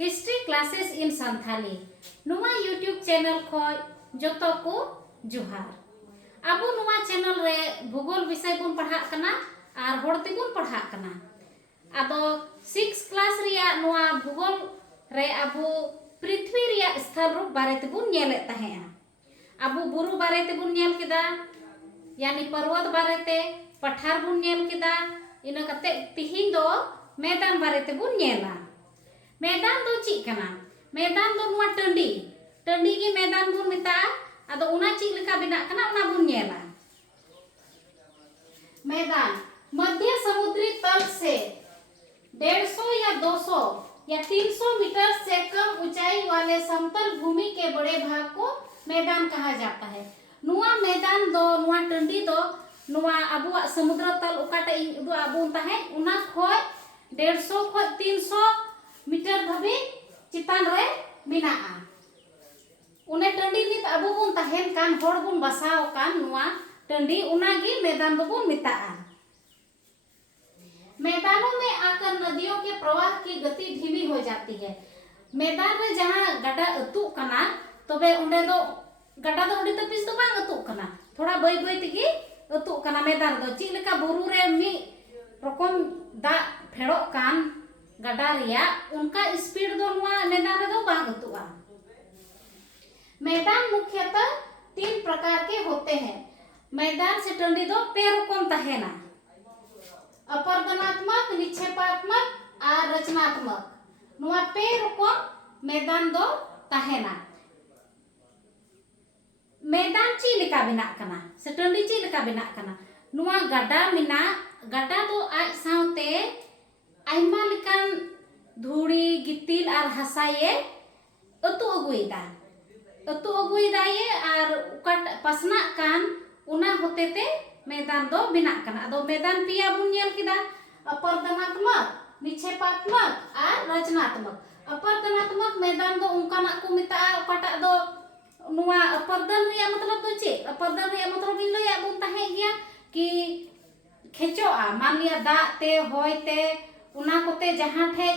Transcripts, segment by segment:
History classes in Santhali नुआ YouTube channel खोज जोतो को जोहार अबो नुआ चैनल रे भूगोल विषय बुन पढ़ा कना आर होड़ते बुन पढ़ा कना आदो 6 क्लास रिया नुआ भूगोल रे अबो पृथ्वी रिया स्थल रूप बारे ते बुन नेले तहेया अबो बुरु बारे ते बुन नेल केदा यानी पर्वत बारे ते पठार बुन नेल केदा इना कते तिहिन दो मैदान बारे ते बुन नेला मैदान दो ची कना मैदान दो नुआ टंडी टंडी की मैदान बुन मिता आदो उना ची लेका बिना कना उना बुन नेला मैदान मध्य समुद्री तल से 150 या 200 या 300 मीटर से कम ऊंचाई वाले समतल भूमि के बड़े भाग को मैदान कहा जाता है नुआ मैदान दो नुआ टंडी दो नुआ अबुआ समुद्र तल उकाटा इन अबुन ताहे उना खोय 150 खोय 300 मीटर धबे चितान रे मिनाआ उने टंडी नित अबु बुन ताहेन कान होड़ बुन बसाव कान नुआ टंडी उनागी मैदान बुन मिताआ मैदानों में आकर नदियों के प्रवाह की गति धीमी हो जाती है मैदान रे जहां गड्ढा अतु कना तबे उंडे दो गड्ढा दो उडी तपिस दो बांग अतु कना थोड़ा बई बई तिगी अतु कना मैदान दो ची लेका बुरु रे मी रकम दा फेड़ो कान गड्ढा रिया उनका स्पीड दो नुआ मैदान रे दो बांग अतुआ मैदान मुख्यतः 3 प्रकार के होते हैं मैदान से टंडी दो पे रकम तहेना अपर्दनात्मक निक्षेपात्मक और रचनात्मक नुआ पे रकम मैदान दो तहेना मैदान ची लेका बिना कना से टंडी ची लेका बिना कना नुआ गड्ढा मिना गड्ढा दो आज साउते आइमा लेकान धूड़ी गितिल और हसाये अतु अगुइदा ये और उकट पसना कान उना होते ते मैदान दो बिना कना अदो मैदान पिया बुन नेल किदा अपर्दनात्मक निक्षेपात्मक और रचनात्मक अपर्दनात्मक मैदान दो उनकाना को मिता उकाटा दो नुआ अपर्दन रिया मतलब तो चे अपर्दन रिया मतलब इन लया बुन ताहे गया कि खेचोआ मान लिया दा ते होय ते उना कोते जहां ठे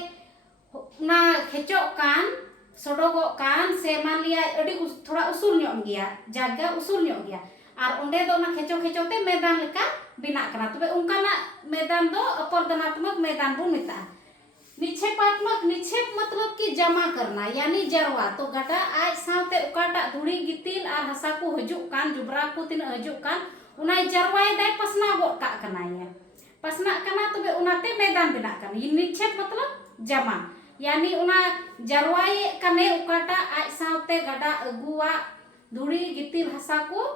उना खेचो कान सडोगो कान से मान लिया अडी थोड़ा उसूल न्योग गया जगह उसूल न्योग गया और उंडे दो ना खेचो खेचो ते मैदान लेका बिना कना तबे उनकाना मैदान दो अपर्दनात्मक मैदान बुन मिता निक्षेपात्मक निक्षेप मतलब कि जमा करना यानी जरवा तो गड्ढा आज साथे उकाटा धुड़ी गितिल और हसा को हजू कान जुबरा को तिन हजू कान उनाय जरवाय दाय पसना गो का कना ये पसना कना तबे उनाते मैदान बिना कना ये निक्षेप मतलब जमा यानी उना जरवाय कने उकाटा आज साथे गड्ढा अगुआ धुड़ी गितिल हसा को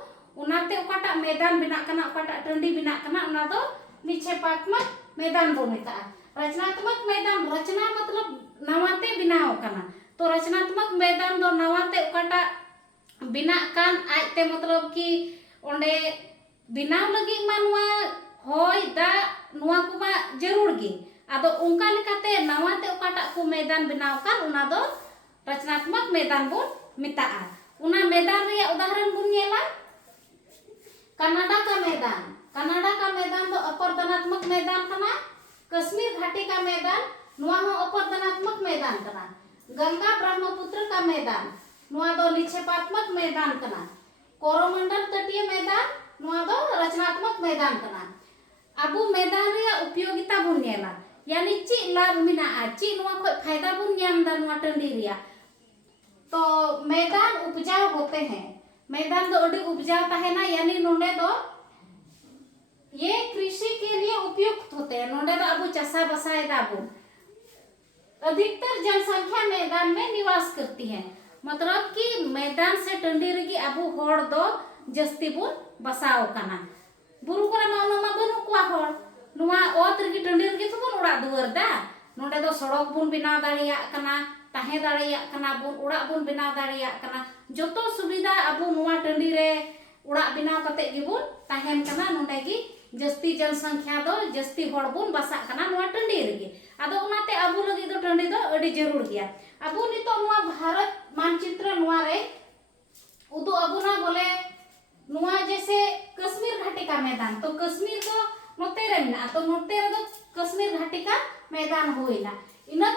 उनाते उकाटा मैदान बिना कना उकाटा टंडी बिना कना उना दो निक्षेपात्मक मैदान बो मिता रचनात्मक मैदान रचना मतलब नवाते बिनाव कना तो रचनात्मक मैदान दो नवाते उकाटा बिना कान आजते मतलब कि ओंडे बिनाव लगी मा नुआ होय दा नुआ को मा जरूर गे आदो उनका लेकाते नवाते उकाटा को मैदान बिनाव कान उना दो रचनात्मक मैदान बुन मिता उना मैदान रिया उदाहरण बुन नेला कनाडा का मैदान दो अपर्दनात्मक मैदान कना कश्मीर घाटी का मैदान नुआ हो अपर्दनात्मक मैदान कना गंगा ब्रह्मपुत्र का मैदान नुआ दो निक्षेपात्मक मैदान कना कोरोमंडल तटीय मैदान नुआ दो रचनात्मक मैदान कना अबु मैदान रिया उपयोगिता बुन नेला यानी ची लाभ मिना ची नुआ को फायदा बुन न्याम दा नुआ टंडी रिया तो मैदान उपजाऊ होते हैं मैदान दो अडी उपजाऊ ताहेना यानी नोंडे दो ये कृषि के लिए उपयुक्त होते हैं नोंडे दो अबु चसा बसाए दाबु अधिकतर जनसंख्या मैदान में निवास करती है मतलब कि मैदान से टंडी रगी अबु होड़ दो जस्ती बुन बसाओ कना बुरु कोरा माउना मा बनु कुआ होड़ नुआ ओत रगी टंडी रगी तो बुन उड़ा दुवर दा नोंडे दो सड़क बुन बिना दाड़िया कना ताहे दाड़िया कना बुन उड़ा बुन बिना दाड़िया कना जोतो सुविधा अबु नुआ टंडी रे उड़ा बिना कते गिबुन ताहेन कना नोंडे गी जस्ती जनसंख्या दो जस्ती होड़ बुन बसा कना नुआ टंडी रगी आदो उनाते अबु लगी दो टंडी दो अडी जरूर गया अबु नितो नुआ भारत मानचित्र नुआ रे उदो अबुना बोले नुआ जैसे कश्मीर घाटी का मैदान तो कश्मीर दो नोते रे ना तो नोते रे दो कश्मीर घाटी का मैदान होइना इना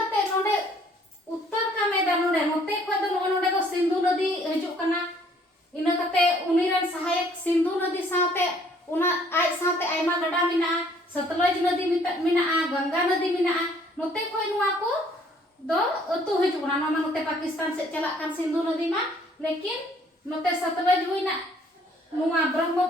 नदी मेना नोते खोय नुआ को दो अतु हजू कना नमा नोते पाकिस्तान से चला कान सिंधु नदी मा लेकिन नोते सतलज हुईना नुआ ब्रह्म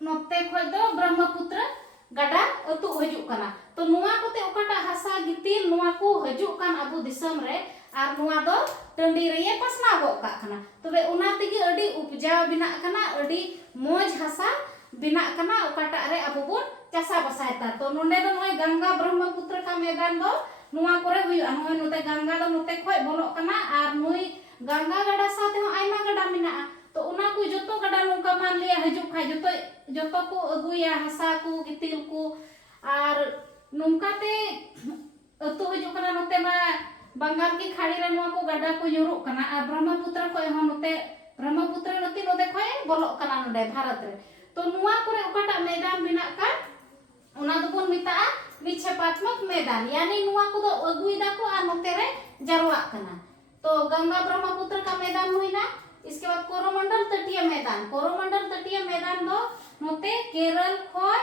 नोते खोय दो ब्रह्मपुत्र गड़ा अतु हजू कना तो नुआ कोते ओकाटा हासा गितिल नुआ को हजू कान अबु दिसम रे आर नुआ दो टंडी रे पासना गो का कना तबे उना तिगे अडी उपजाव बिना कना अडी मोज हासा बिना कना ओकाटा रे अबु बुन चासा बसायता तो नोंडे दो नय गंगा ब्रह्मपुत्र का मैदान दो नुआ करे हुई नय नोते गंगा दो नोते खोय बोलो कना आर नुई गंगा गड़ा साथे हो आयमा गड़ा मिना तो उना को जतो गड़ा नुका मान लिया हजू खाय जतो को अगुया हसा को गितिल को आर नुकाते अतु हजू कना नोते मा बंगाल की खाड़ी रे नुआ को गड़ा को युरु कना आर ब्रह्मपुत्र को हो नोते ब्रह्मपुत्र नोते खोय बोलो कना नोडे भारत रे तो नुआ करे ओकाटा मैदान बिना का उना दो बन मिता निक्षेपात्मक मैदान यानी नुआ को दो अगुइदा को आ नोते रे जरवा कना तो गंगा ब्रह्मपुत्र का मैदान हुईना इसके बाद कोरोमंडल तटीय मैदान दो नोते केरल खोय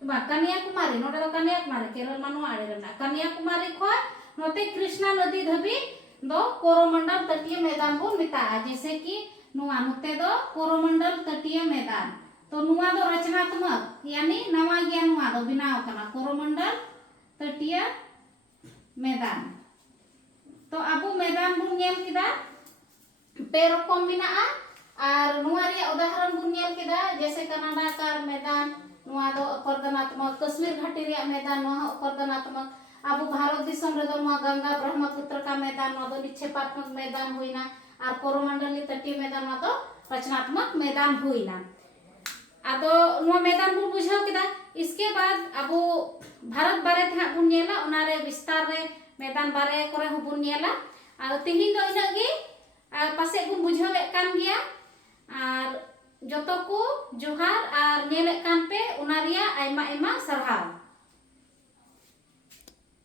बा कन्याकुमारी नोडे दो कन्याकुमारी केरल मानो आड़े रेना कन्याकुमारी खोय नोते कृष्णा नदी धबी दो कोरोमंडल तटीय मैदान बन मिता जैसे कि नुआ नोते दो कोरोमंडल तटीय मैदान तो नुआ दो रचनात्मक यानी नवा गया नुआ दो बिनाव कना कोरोमंडल तटीय मैदान तो अबु मैदान बुन नेल किदा पे रकम मिना आर नुआ रे उदाहरण बुन नेल किदा जैसे कनाडा का मैदान नुआ दो अपरदनात्मक कश्मीर घाटी रे मैदान नुआ अपरदनात्मक अबु भारत दिसम रे दो नुआ गंगा ब्रह्मपुत्र का मैदान नुआ दो निक्षेपात्मक मैदान हुईना आर कोरोमंडल तटीय मैदान नुआ दो रचनात्मक मैदान हुईना आदो नुआ मैदान बुन बुझाव किदा इसके बाद अबु भारत बारे थे बुन नेला उनारे विस्तार रे मैदान बारे करे हो बुन नेला आदो तिहिन दो इनागी पासे बुन बुझावे कान गया आर जतो को जोहार आर नेले कान पे उनारिया आयमा आयमा सरहाव।